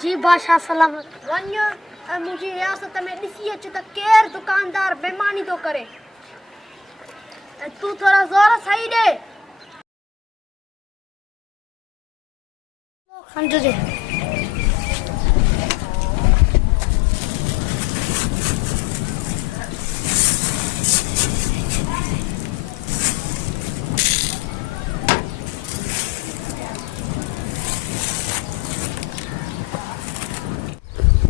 जी बादशाह सलामत। वन्य मुझे रियासत में ॾिसी अच त केर दुकानदार बेईमानी तो करे। तू थोड़ा जोर सही दे। खंड दे।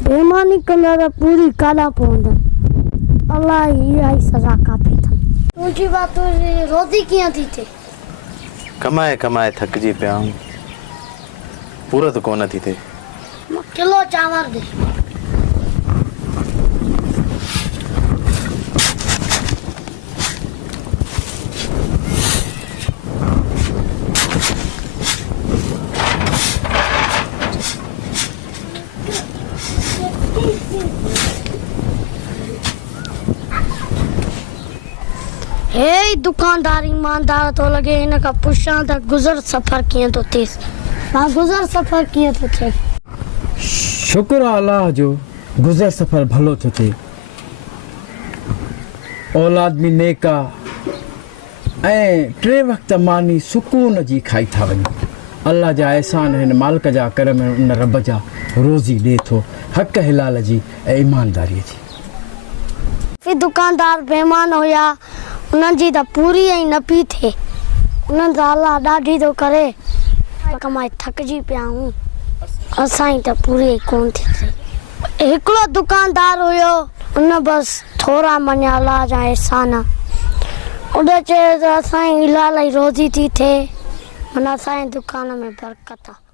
बेईमानी कंदा त पूरी काला पवंदा। अल्लाह ही सजा काफी था। तुझी बात रोज़ी कियां थी थे? कमाए कमाए थकजी पिया हूं। पूरा तो कोन थी थे। किलो चावल दे। हे दुकानदार ईमानदार तो लगे इन का पुछां त गुज़र सफ़र कियां तो थिएस। गुज़र सफ़र कियां तो थे? शुक्र अल्लाह जो गुज़र सफ़र भलो तो थे। औलाद भी नेका ऐं 3 वक्त मानी सुकून जी खाई था वञे। अल्लाह जा एहसान हिन मालिक जा करम उन रब जा रोज़ी ॾे थो हक़ हिलाल जी ऐं ईमानदारीअ जी। फिर दुकानदार बेईमान हुया उन्हनि जी त पूरी ऐं न पई थिए। उन्हनि त अल्लाह ॾाढी थो करे कमाए थकिजी पिया हूं। असांजी त पूरी कोन थी थिए। हिकिड़ो दुकानदार हुयो उन बस थोरा मञा अल्लाह जा एहसान। उन चयो त असांजी इलाही रोज़ी थी थिए माना असांजे दुकान में बरकत आहे।